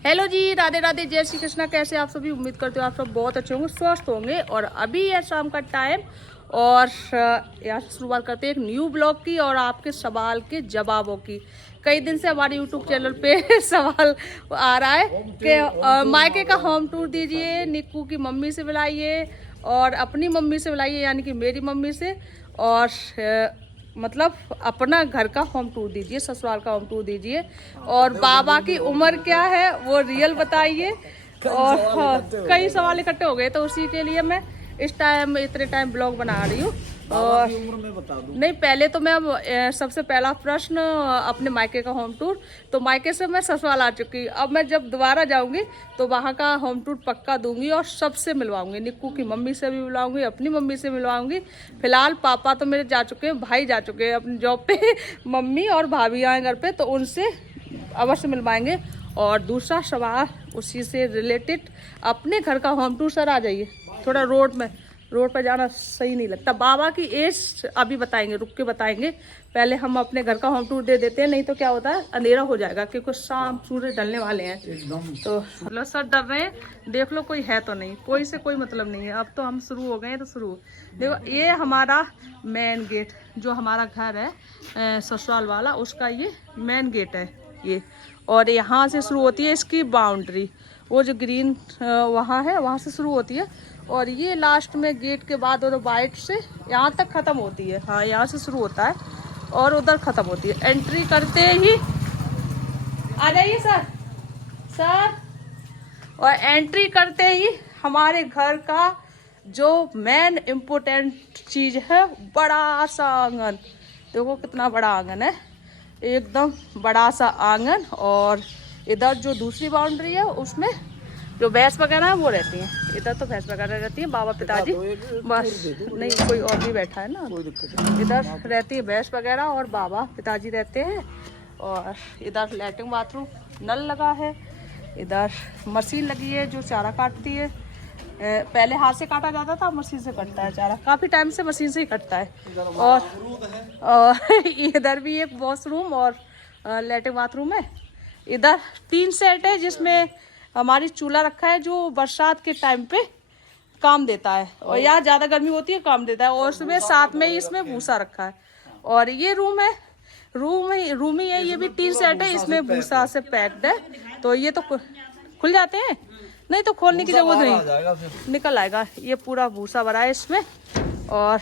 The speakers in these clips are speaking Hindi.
हेलो जी, राधे राधे, जय श्री कृष्णा। कैसे आप सभी? उम्मीद करते हो आप सब बहुत अच्छे होंगे, स्वस्थ होंगे। और अभी है शाम का टाइम और यहाँ से शुरुआत करते हैं एक न्यू ब्लॉग की और आपके सवाल के जवाबों की। कई दिन से हमारे यूट्यूब चैनल पे सवाल आ रहा है कि मायके का होम टूर दीजिए, निक्कू की मम्मी से मिलाइए और अपनी मम्मी से मिलाइए, यानी कि मेरी मम्मी से। और मतलब अपना घर का होम टूर दीजिए, ससुराल का होम टूर दीजिए। और बाबा की उम्र क्या है वो रियल बताइए। और कई सवाल इकट्ठे हो गए, तो उसी के लिए मैं इस टाइम इतने टाइम ब्लॉग बना रही हूँ। और उम्र में बता दूं। नहीं, पहले तो मैं सबसे पहला प्रश्न अपने मायके का होम टूर। तो मायके से मैं ससुराल आ चुकी। अब मैं जब दोबारा जाऊंगी तो वहाँ का होम टूर पक्का दूंगी और सबसे मिलवाऊंगी। निक्कू की मम्मी से भी मिलवाऊंगी, अपनी मम्मी से मिलवाऊंगी। फिलहाल पापा तो मेरे जा चुके हैं, भाई जा चुके हैं अपनी जॉब पे। मम्मी और भाभी आए घर पे तो उनसे अवश्य मिलवाएंगे। और दूसरा सवाल उसी से रिलेटेड, अपने घर का होम टूर। सर आ जाइए, थोड़ा रोड पर जाना सही नहीं लगता। बाबा की एज अभी बताएंगे, रुक के बताएंगे। पहले हम अपने घर का होम टूर दे देते हैं, नहीं तो क्या होता है अंधेरा हो जाएगा, क्योंकि शाम सूर्य ढलने वाले हैं। तो हेलो सर, डर रहे हैं? देख लो कोई है तो नहीं, कोई से कोई मतलब नहीं है। अब तो हम शुरू हो गए हैं तो शुरू। देखो, ये हमारा मेन गेट, जो हमारा घर है ससुराल वाला, उसका ये मेन गेट है ये। और यहाँ से शुरू होती है इसकी बाउंड्री, वो जो ग्रीन वहाँ है, वहाँ से शुरू होती है। और ये लास्ट में गेट के बाद और वाइट से यहाँ तक ख़त्म होती है। हाँ, यहाँ से शुरू होता है और उधर ख़त्म होती है। एंट्री करते ही आ जाइए सर। सर, और एंट्री करते ही हमारे घर का जो मेन इम्पोर्टेंट चीज़ है, बड़ा सा आंगन। देखो कितना बड़ा आंगन है, एकदम बड़ा सा आंगन। और इधर जो दूसरी बाउंड्री है उसमें जो भैंस वगैरह है वो रहती हैं। इधर तो भैंस वगैरह रहती है, बाबा पिताजी बस, नहीं कोई और भी बैठा है ना। इधर रहती है भैंस वगैरह और बाबा पिताजी रहते हैं। और इधर लैट्रिन बाथरूम, नल लगा है। इधर मशीन लगी है जो चारा काटती है। पहले हाथ से काटा जाता था, मशीन से कटता है चारा। काफ़ी टाइम से मशीन से ही कटता है। और इधर भी एक वॉशरूम और लैट्रिन बाथरूम है। इधर 3 सेट है जिसमें हमारी चूल्हा रखा है, जो बरसात के टाइम पे काम देता है। और यहाँ ज़्यादा गर्मी होती है, काम देता है। और उसमें साथ में ही इसमें भूसा रखा है। और ये रूम है, रूम ही है, ये भी 3 सेट है, इसमें भूसा से पैक्ड है। तो ये तो खुल जाते हैं, नहीं तो खोलने की जरूरत नहीं, निकल आएगा। ये पूरा भूसा भरा है इसमें। और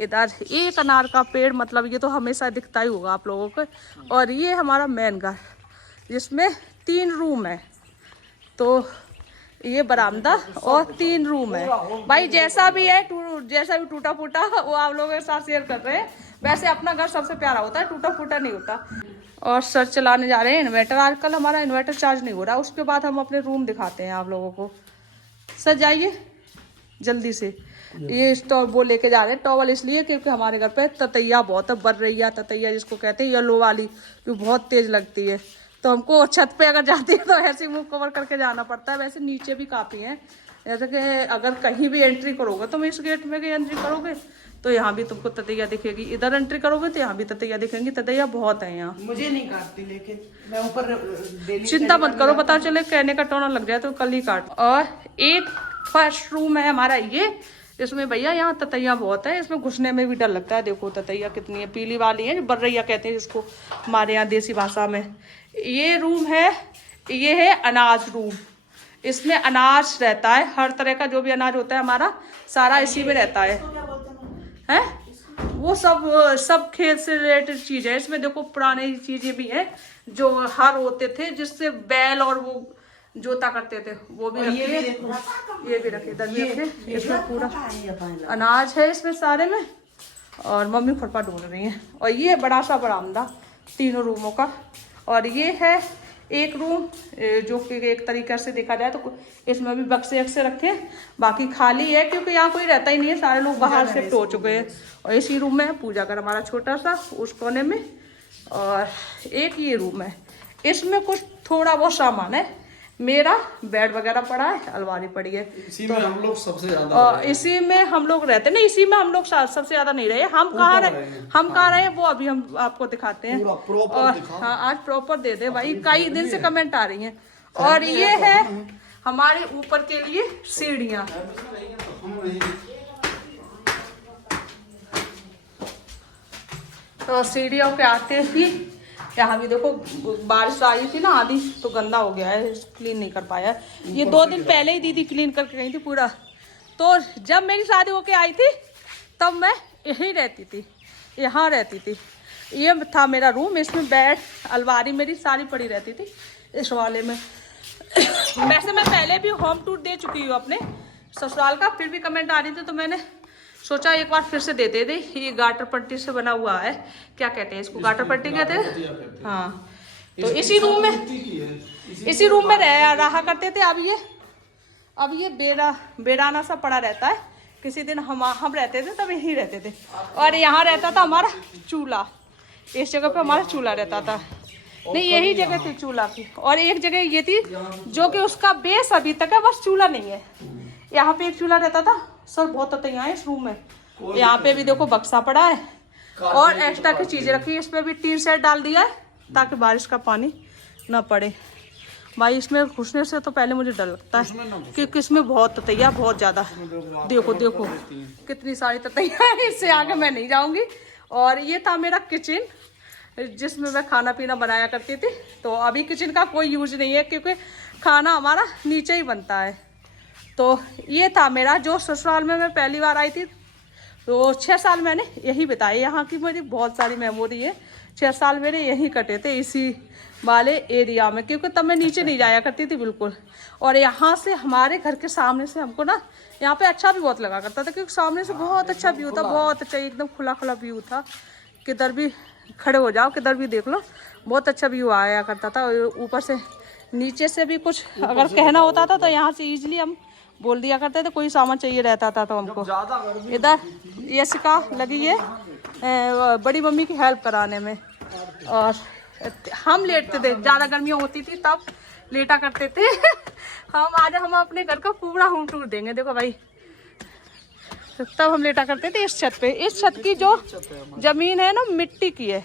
इधर एक अनार का पेड़, मतलब ये तो हमेशा दिखता ही होगा आप लोगों को। और ये हमारा मेन घर, जिसमें 3 रूम है। तो ये बरामदा और 3 रूम है। भाई जैसा भी है, जैसा भी टूटा फूटा वो आप लोगों के साथ शेयर कर रहे हैं। वैसे अपना घर सबसे प्यारा होता है, टूटा फूटा नहीं होता। और सर चलाने जा रहे हैं इन्वर्टर। आजकल हमारा इन्वर्टर चार्ज नहीं हो रहा। उसके बाद हम अपने रूम दिखाते हैं आप लोगों को। सर जाइए जल्दी से। ये स्टॉव वो लेके जा रहे हैं, टॉवल इसलिए क्योंकि हमारे घर पे ततैया बहुत है, बर्रैया ततैया जिसको कहते हैं, येलो वाली, जो बहुत तेज लगती है। तो हमको छत पे अगर जाती है तो ऐसे ही मुंह कवर करके जाना पड़ता है। वैसे नीचे भी काफ़ी हैं, जैसे कि अगर कहीं भी एंट्री करोगे तो इस गेट में एंट्री करोगे तो यहाँ भी तुमको ततैया दिखेगी। इधर एंट्री करोगे तो यहाँ भी ततैया दिखेंगी। ततैया बहुत है यहाँ। मुझे नहीं काटती, लेकिन मैं ऊपर डेली चिंता मत करो, पता चले कहने का टोना लग जाए तो कल ही काट। और एक फर्स्ट रूम है हमारा ये, इसमें भैया यहाँ ततैया बहुत है। इसमें घुसने में भी डर लगता है। देखो ततैया कितनी है, पीली वाली है, जो बर्रैया कहते हैं जिसको हमारे यहाँ देसी भाषा में। ये रूम है, ये है अनाज रूम। इसमें अनाज रहता है, हर तरह का जो भी अनाज होता है हमारा सारा इसी में रहता है। वो सब खेत से रिलेटेड चीज है। इसमें देखो पुरानी चीजें भी हैं, जो हर होते थे जिससे बैल और वो जोता करते थे, वो भी रखे। ये भी रखे, इधर भी रखे। इसमें पूरा अनाज है इसमें सारे में। और मम्मी खुरपा ढूंढ रही है। और ये बड़ा सा बरामदा 3 रूमों का। और ये है एक रूम, जो कि एक तरीके से देखा जाए तो इसमें भी बक्से अक्से रखे, बाकी खाली है क्योंकि यहाँ कोई रहता ही नहीं है, सारे लोग बाहर शिफ्ट हो चुके हैं। और इसी रूम में है पूजा घर हमारा छोटा सा, उस कोने में। और एक ये रूम है, इसमें कुछ थोड़ा बहुत सामान है। मेरा बेड वगैरह पड़ा है, अलमारी पड़ी है। इसी में हम लोग सबसे ज्यादा, इसी में हम लोग रहते नहीं, इसी में हम लोग सबसे ज्यादा नहीं रहे। हम कहाँ रहे वो अभी हम आपको दिखाते हैं। और हाँ, आज प्रॉपर दे दे भाई, कई दिन से कमेंट आ रही हैं। और ये है हमारे ऊपर के लिए सीढ़ियाँ। तो सीढ़ियों पे आते ही यहाँ भी देखो बारिश आई थी ना आधी, तो गंदा हो गया है, क्लीन नहीं कर पाया। ये 2 दिन पहले ही दीदी क्लीन करके गई थी पूरा। तो जब मेरी शादी होके आई थी तब मैं यहीं रहती थी, यहाँ रहती थी। ये था मेरा रूम, इसमें बेड अलमारी मेरी सारी पड़ी रहती थी इस वाले में। वैसे मैं पहले भी होम टूर दे चुकी हूँ अपने ससुराल का, फिर भी कमेंट आ रही थी तो मैंने सोचा एक बार फिर से देते दे। ये गाटर पट्टी से बना हुआ है, क्या कहते हैं इसको, गाटर पट्टी कहते हैं। हाँ, तो इसी रूम में रहा करते थे। अब ये बेराना सा पड़ा रहता है। किसी दिन हम रहते थे तब यहीं रहते थे। और यहाँ रहता था हमारा चूल्हा, इस जगह पे हमारा चूल्हा रहता था। नहीं, यही जगह थी चूल्हा की। और एक जगह ये थी जो कि उसका बेस अभी तक है, बस चूल्हा नहीं है। यहाँ पे एक चूल्हा रहता था। सर बहुत ततैया है इस रूम में। यहाँ पे भी देखो बक्सा पड़ा है और एक्स्ट्रा की चीजें रखी है। इस पे भी टीन सेट डाल दिया है ताकि बारिश का पानी ना पड़े। भाई इसमें घुसने से तो पहले मुझे डर लगता है क्योंकि इसमें बहुत ततैया, बहुत ज्यादा। देखो कितनी सारी ततैया है, इससे आगे मैं नहीं जाऊंगी। और ये था मेरा किचन जिसमें मैं खाना पीना बनाया करती थी। तो अभी किचन का कोई यूज नहीं है क्योंकि खाना हमारा नीचे ही बनता है। तो ये था मेरा, जो ससुराल में मैं पहली बार आई थी तो 6 साल मैंने यही बिताए। यहाँ की मेरी बहुत सारी मेमोरी है। 6 साल मेरे यहीं कटे थे इसी वाले एरिया में, क्योंकि तब मैं नीचे नहीं जाया करती थी बिल्कुल। और यहाँ से हमारे घर के सामने से हमको ना यहाँ पे अच्छा भी बहुत लगा करता था क्योंकि सामने से बहुत अच्छा व्यू था, बहुत अच्छा एकदम खुला खुला व्यू था। किधर भी खड़े हो जाओ, किधर भी देख लो, बहुत अच्छा व्यू आया करता था। ऊपर से नीचे से भी कुछ अगर कहना होता था तो यहाँ से ईजिली हम बोल दिया करते थे, कोई सामान चाहिए रहता था तो हमको। इधर ये सिका लगी है बड़ी मम्मी की हेल्प कराने में। और हम लेटते थे, ज़्यादा गर्मियाँ होती थी तब लेटा करते थे। हम अपने घर का पूरा होम टूर देंगे। देखो भाई, तब हम लेटा करते थे इस छत पे। इस छत की जो जमीन है ना मिट्टी की है,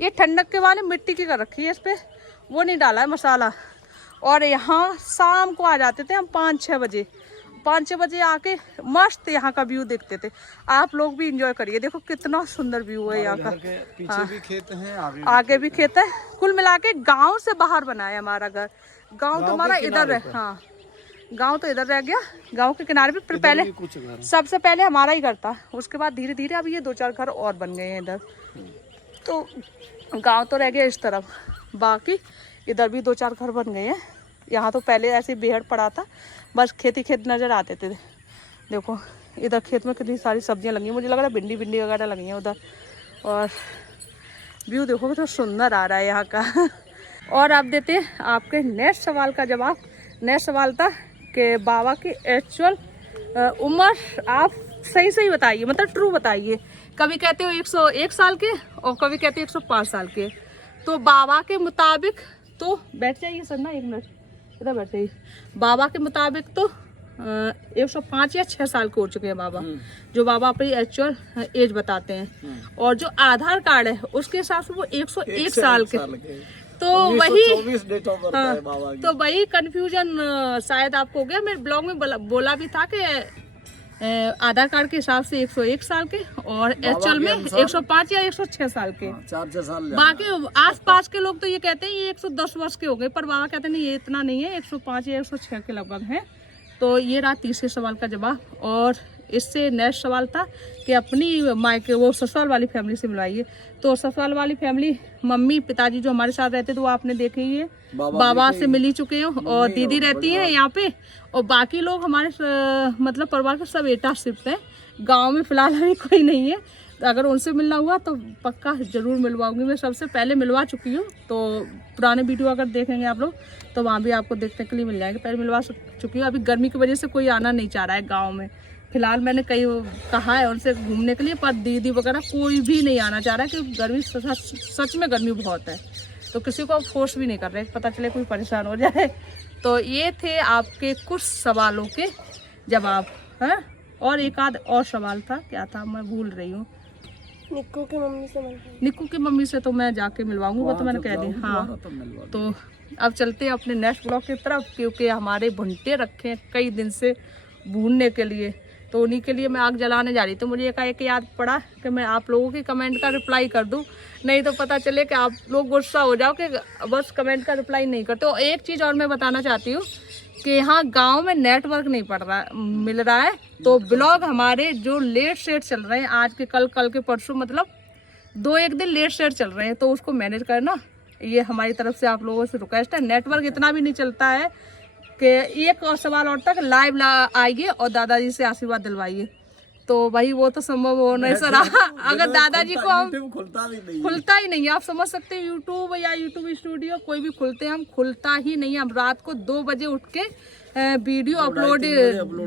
ये ठंडक के वाले मिट्टी की कर रखी है। इस पे वो नहीं डाला है मसाला। और यहाँ शाम को आ जाते थे हम 5-6 बजे आके मस्त यहाँ का व्यू देखते थे। आप लोग भी एंजॉय करिए, देखो कितना सुंदर व्यू है यहाँ का। पीछे भी खेत हैं, आगे भी खेत है। कुल मिला के गाँव से बाहर बना है हमारा घर। गाँव तो हमारा इधर है, हाँ गाँव तो इधर रह गया, गाँव के किनारे भी। फिर पहले सबसे पहले हमारा ही घर था, उसके बाद धीरे धीरे अब ये 2-4 घर और बन गए हैं इधर। तो गाँव तो रह गया इस तरफ, बाकी इधर भी 2-4 घर बन गए हैं। यहाँ तो पहले ऐसे बेहड़ पड़ा था, बस खेत नजर आते थे। देखो इधर खेत में कितनी सारी सब्जियां लगी हैं, मुझे लग रहा है भिंडी वगैरह लगी हैं उधर। और व्यू देखो तो सुंदर आ रहा है यहाँ का। और आप देते हैं आपके नेक्स्ट सवाल का जवाब। नेक्स्ट सवाल था कि बाबा की एक्चुअल उम्र आप सही बताइए, मतलब ट्रू बताइए। कभी कहते हो 101 साल के और कभी कहते हो 105 साल के। तो बाबा के मुताबिक तो बैठ जाइए सर ना, 1 मिनट इधर बैठ जाइए। बाबा के मुताबिक तो 105 या 6 साल के हो चुके हैं बाबा, जो बाबा अपनी एक्चुअल एज बताते हैं। और जो आधार कार्ड है उसके हिसाब से वो 101 साल के। तो वही तो वही कंफ्यूजन शायद आपको हो गया। मेरे ब्लॉग में बोला भी था कि आधार कार्ड के हिसाब से 101 साल के और एक्चुअल में 105 या 106 साल के। 4-6 साल। बाकी आसपास के लोग तो ये कहते हैं ये 110 वर्ष के हो गए, पर बाबा कहते हैं नहीं, ये इतना नहीं है, 105 या 106 के लगभग है। तो ये रहा तीसरे सवाल का जवाब। और इससे नेक्स्ट सवाल था कि अपनी मायके वो ससुराल वाली फैमिली से मिलवाइए। तो ससुराल वाली फैमिली, मम्मी पिताजी जो हमारे साथ रहते थे वो आपने देखे ही है, बाबा से मिल ही चुके हो। और दीदी रहती है यहाँ पे। और बाकी लोग हमारे मतलब परिवार के सब एटा शिफ्ट है। गाँव में फिलहाल अभी कोई नहीं है। तो अगर उनसे मिलना हुआ तो पक्का जरूर मिलवाऊंगी। मैं सबसे पहले मिलवा चुकी हूँ, तो पुराने वीडियो अगर देखेंगे आप लोग तो वहाँ भी आपको देखने के लिए मिल जाएंगे। पहले मिलवा चुकी हूँ। अभी गर्मी की वजह से कोई आना नहीं चाह रहा है गाँव में। फिलहाल मैंने कई कहा है उनसे घूमने के लिए, पर दीदी वगैरह कोई भी नहीं आना चाह रहा है क्योंकि गर्मी सच में गर्मी बहुत है। तो किसी को फोर्स भी नहीं कर रहे, पता चले कोई परेशान हो जाए। तो ये थे आपके कुछ सवालों के जवाब हैं। और एक आध और सवाल था, क्या था मैं भूल रही हूँ। निक्कू की मम्मी से तो मैं जाके मिलवाऊंगी, वो तो मैंने कह दी। हाँ तो अब चलते हैं अपने नेक्स्ट ब्लॉग की तरफ, क्योंकि हमारे भुंटे रखे हैं कई दिन से भूनने के लिए, तो उन्हीं के लिए मैं आग जलाने जा रही। तो मुझे एक याद पड़ा कि मैं आप लोगों के कमेंट का रिप्लाई कर दूं, नहीं तो पता चले कि आप लोग गुस्सा हो जाओ कि बस कमेंट का रिप्लाई नहीं करते। और एक चीज़ और मैं बताना चाहती हूँ कि यहाँ गांव में नेटवर्क नहीं मिल रहा है, तो ब्लॉग हमारे जो लेट सेट चल रहे हैं, आज के कल के परसों, मतलब 2-1 दिन लेट सेट चल रहे हैं, तो उसको मैनेज करना, ये हमारी तरफ से आप लोगों से रिक्वेस्ट है। नेटवर्क इतना भी नहीं चलता है कि एक और सवाल और तक लाइव आइए और दादाजी से आशीर्वाद दिलवाइए, तो भाई वो तो संभव हो नहीं सर। अगर दादाजी को हम खुलता ही नहीं है, आप समझ सकते हैं, यूट्यूब या यूट्यूब स्टूडियो कोई भी खुलते हैं, हम खुलता ही नहीं है। हम रात को 2 बजे उठ के वीडियो अपलोड,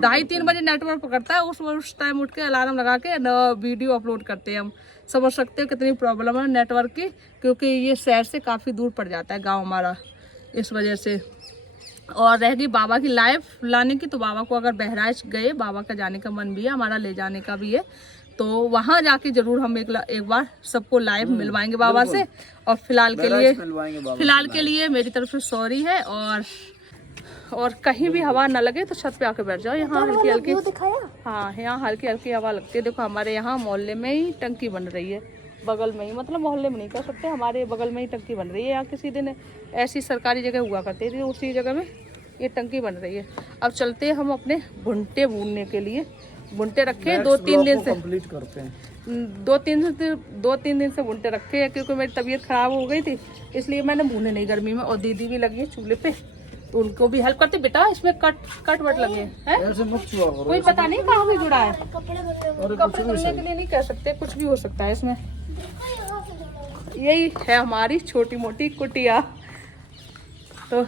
2:30-3 बजे नेटवर्क पकड़ता है, उस टाइम उठ के अलार्म लगा के वीडियो अपलोड करते हैं। हम समझ सकते हो कितनी प्रॉब्लम है नेटवर्क की, क्योंकि ये शहर से काफ़ी दूर पड़ जाता है गाँव हमारा, इस वजह से। और रहेगी बाबा की लाइव लाने की, तो बाबा को अगर बहराइच गए, बाबा का जाने का मन भी है, हमारा ले जाने का भी है, तो वहाँ जाके जरूर हम एक बार सबको लाइव मिलवाएंगे बाबा से। और फिलहाल के लिए मेरी तरफ से सॉरी है। और कहीं भी हवा ना लगे तो छत पे आके बैठ जाओ, यहाँ हल्की हल्की, हाँ यहाँ हल्की हल्की हवा लगती है। देखो हमारे यहाँ मोहल्ले में ही टंकी बन रही है, बगल में ही, मतलब मोहल्ले में नहीं कह सकते, हमारे बगल में ही टंकी बन रही है। यहाँ किसी दिन ऐसी सरकारी जगह हुआ करती थी, उसी जगह में ये टंकी बन रही है। अब चलते हैं हम अपने भुंटे भूनने के लिए। भुंटे रखे हैं 2-3 दिन से, कंप्लीट करते हैं। 2-3 दिन से भुंटे रखे हैं, क्योंकि मेरी तबीयत खराब हो गई थी, इसलिए मैंने भूने नहीं गर्मी में। और दीदी भी लगी है चूल्हे पे, तो उनको भी हेल्प करते। बेटा इसमें कट वट लगे हैं, कोई पता नहीं कहाँ भी जुड़ा है, कपड़े धुलने के लिए नहीं कह सकते, कुछ भी हो सकता है इसमें। यही है हमारी छोटी मोटी कुटिया। तो